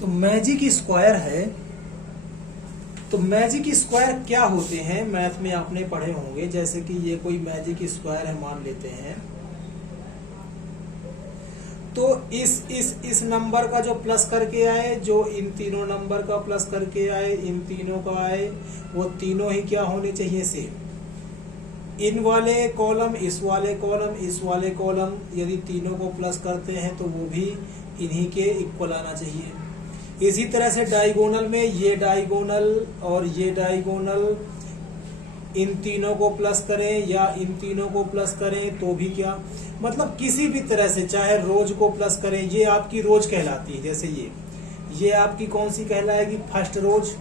तो magic square है। तो मैजिक स्क्वायर क्या होते हैं, मैथ में आपने पढ़े होंगे। जैसे कि ये कोई मैजिक स्क्वायर है मान लेते हैं, तो इस नंबर का जो प्लस करके आए, जो इन तीनों नंबर का प्लस करके आए, इन तीनों का आए, वो तीनों ही क्या होने चाहिए, सेम। इन वाले कॉलम, इस वाले कॉलम, इस वाले कॉलम यदि तीनों को प्लस करते हैं तो वो भी इन्हीं के इक्वल आना चाहिए। इसी तरह से डायगोनल में ये डायगोनल और ये डायगोनल, इन तीनों को प्लस करें या इन तीनों को प्लस करें तो भी क्या, मतलब किसी भी तरह से, चाहे रोज को प्लस करें, ये आपकी रोज कहलाती है। जैसे ये आपकी कौन सी कहलाएगी, फर्स्ट रोज।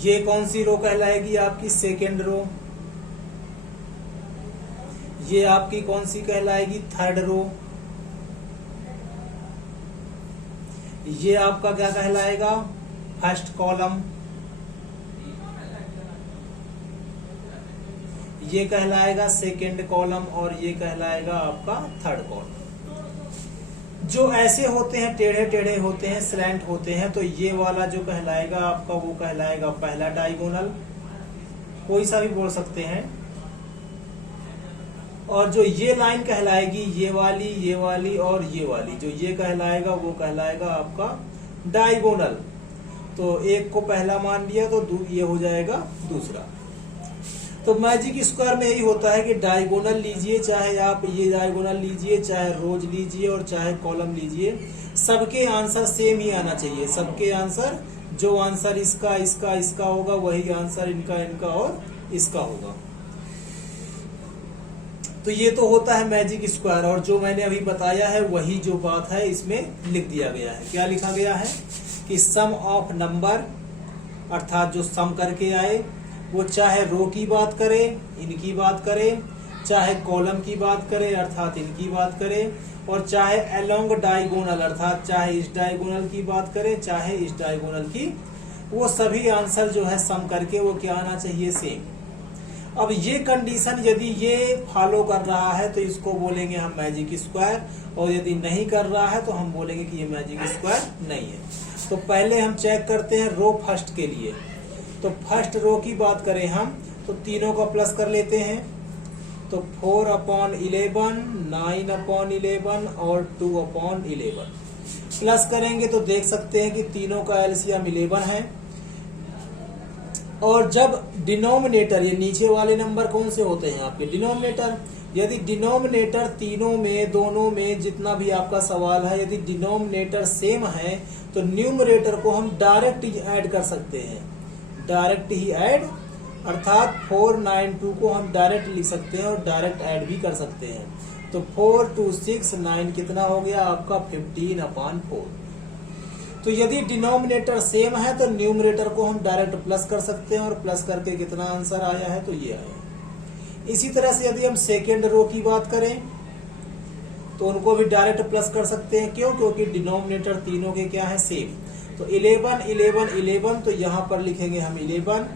ये कौन सी रो कहलाएगी, आपकी सेकेंड रो। ये आपकी कौन सी कहलाएगी, थर्ड रो। ये आपका क्या कहलाएगा, फर्स्ट कॉलम। ये कहलाएगा सेकेंड कॉलम और ये कहलाएगा आपका थर्ड कॉलम। जो ऐसे होते हैं, टेढ़े टेढ़े होते हैं, स्लैंट होते हैं, तो ये वाला जो कहलाएगा आपका, वो कहलाएगा पहला डायगोनल, कोई सा भी बोल सकते हैं। और जो ये लाइन कहलाएगी, ये वाली और ये वाली, जो ये कहलाएगा वो कहलाएगा आपका डायगोनल। तो एक को पहला मान लिया तो ये हो जाएगा दूसरा। तो मैजिक स्क्वायर में यही होता है कि डायगोनल लीजिए, चाहे आप ये डायगोनल लीजिए, चाहे रोज लीजिए और चाहे कॉलम लीजिए, सबके आंसर सेम ही आना चाहिए। सबके आंसर, जो आंसर इसका इसका इसका होगा वही आंसर इनका इनका और इसका होगा। तो ये तो होता है मैजिक स्क्वायर। और जो मैंने अभी बताया है वही जो बात है इसमें लिख दिया गया है। क्या लिखा गया है कि सम ऑफ नंबर, अर्थात जो सम करके आए, वो चाहे रो की बात करे, इनकी बात करे, चाहे कॉलम की बात करे अर्थात इनकी बात करे, और चाहे अलोंग डायगोनल अर्थात चाहे इस डायगोनल की बात करे, चाहे इस डायगोनल की, वो सभी आंसर जो है सम करके वो क्या आना चाहिए, सेम। अब ये कंडीशन यदि ये फॉलो कर रहा है तो इसको बोलेंगे हम मैजिक स्क्वायर, और यदि नहीं कर रहा है तो हम बोलेंगे कि ये मैजिक स्क्वायर नहीं है। तो पहले हम चेक करते हैं रो फर्स्ट के लिए। तो फर्स्ट रो की बात करें हम तो तीनों का प्लस कर लेते हैं। तो 4/11, 9/11 और 2/11 प्लस करेंगे तो देख सकते हैं कि तीनों का एलसीएम 11 है। और जब डिनोमिनेटर, ये नीचे वाले नंबर कौन से होते हैं आपके, डिनोमिनेटर, यदि डिनोमिनेटर तीनों में, दोनों में जितना भी आपका सवाल है, यदि डिनोमिनेटर सेम है तो न्यूमरेटर को हम डायरेक्ट ही ऐड कर सकते हैं। डायरेक्ट ही ऐड अर्थात 492 को हम डायरेक्ट लिख सकते हैं और डायरेक्ट ऐड भी कर सकते हैं। तो 4 2 6 9 कितना हो गया आपका 15/4। तो यदि डिनोमिनेटर सेम है तो न्यूमरेटर को हम डायरेक्ट प्लस कर सकते हैं, और प्लस करके कितना आंसर आया है तो ये आया। इसी तरह से यदि हम सेकेंड रो की बात करें तो उनको भी डायरेक्ट प्लस कर सकते हैं। क्यों? क्योंकि डिनोमिनेटर तीनों के क्या है, सेम। तो 11 11 11, तो यहां पर लिखेंगे हम 11।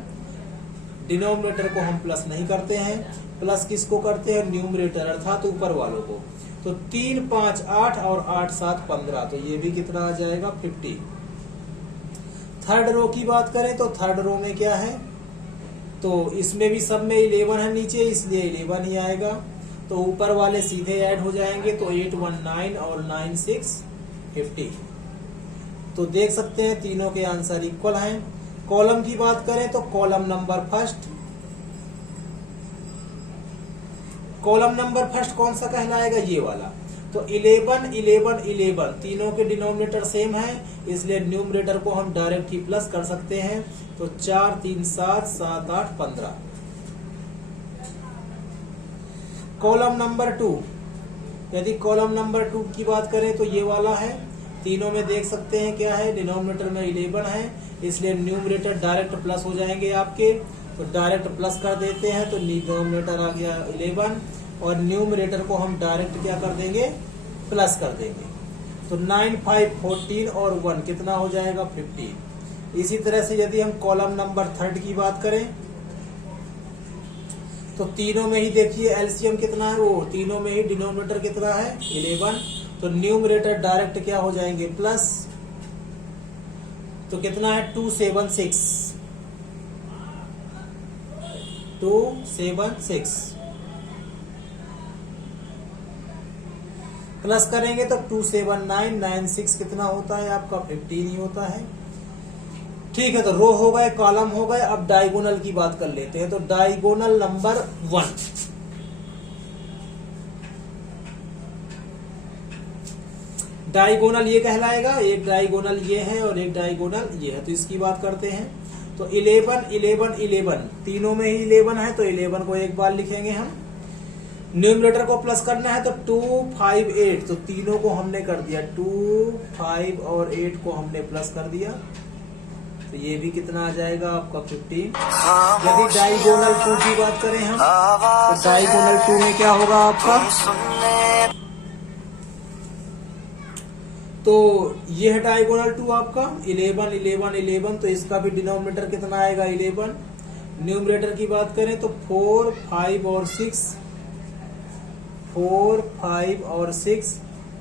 डिनोमिनेटर को हम प्लस नहीं करते हैं, प्लस किसको करते हैं, न्यूमरेटर अर्थात ऊपर वालों को। तो 3 5 8 और 8 7 15, तो ये भी कितना आ जाएगा 50। थर्ड रो की बात करें तो थर्ड रो में क्या है, तो इसमें भी सब में 11 है नीचे, इसलिए 11 ही आएगा। तो ऊपर वाले सीधे ऐड हो जाएंगे, तो 8 1 9 और 9 6 50। तो देख सकते हैं तीनों के आंसर इक्वल हैं। कॉलम की बात करें तो column number first, column number first कौन सा कहलाएगा, ये वाला। तो 11 11 11 तीनों के डिनोमिनेटर सेम है, इसलिए न्यूमरेटर को हम डायरेक्ट ही प्लस कर सकते हैं। तो 4 3 7 7 8 15। कॉलम नंबर 2, यदि कॉलम नंबर 2 की बात करें तो ये वाला है। तीनों में देख सकते हैं क्या है, डिनोमिनेटर में 11 है, इसलिए न्यूमरेटर डायरेक्ट प्लस हो जाएंगे आपके। तो डायरेक्ट प्लस कर देते हैं तो डिनोमिनेटर आ गया 11, और न्यूमरेटर को हम डायरेक्ट क्या कर देंगे, प्लस कर देंगे। तो 9 5 14 और 1 कितना हो जाएगा 15। इसी तरह से यदि हम कॉलम नंबर थर्ड की बात करें तो तीनों में ही देखिए एलसीएम कितना है, वो तीनों में ही डिनोमिनेटर कितना है 11, तो न्यूमरेटर डायरेक्ट क्या हो जाएंगे प्लस, तो कितना है 276 प्लस करेंगे तो 27996 कितना होता है आपका 15 ही होता है। ठीक है, तो रो हो गए, कॉलम हो गए। अब डायगोनल की बात कर लेते हैं। तो डायगोनल नंबर 1, डायगोनल ये कहलाएगा, एक डायगोनल ये है और एक डायगोनल ये है। तो इसकी बात करते हैं। तो 11 11 11 तीनों में ही 11 है, तो 11 को एक बार लिखेंगे हम। न्यूमरेटर को प्लस करना है तो 2 5 8, तो तीनों को हमने कर दिया 2 5 और 8 को हमने प्लस कर दिया, तो ये भी कितना आ जाएगा आपका 15। यदि डायगोनल 2 की बात करें हम, तो डायगोनल 2 में क्या होगा आपका, तो ये है डायगोनल 2 आपका 11 11 11, तो इसका भी डिनोमिनेटर कितना आएगा 11। न्यूमरेटर की बात करें तो 4 5 और 6, 4 5 और 6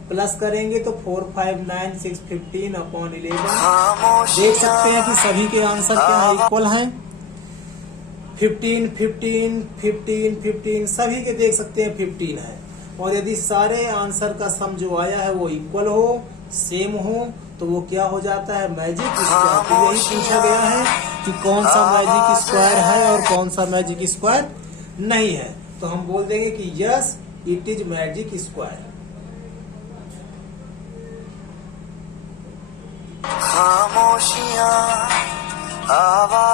प्लस करेंगे तो 4 5 9 6 15 अपॉन 11। देख सकते हैं कि सभी के आंसर क्या है, इक्वल हैं। 15 15 15 15 सभी के देख सकते हैं 15 है। और यदि सारे आंसर का सम जो आया है वो इक्वल हो, सेम हो, तो वो क्या हो जाता है, मैजिक स्क्वायर। तो यही पूछा गया है कि कौन सा मैजिक स्क्वायर है और कौन सा मैजिक स्क्वायर नहीं है। तो हम बोल देंगे कि yes it is magic square. खामोशियां आवाज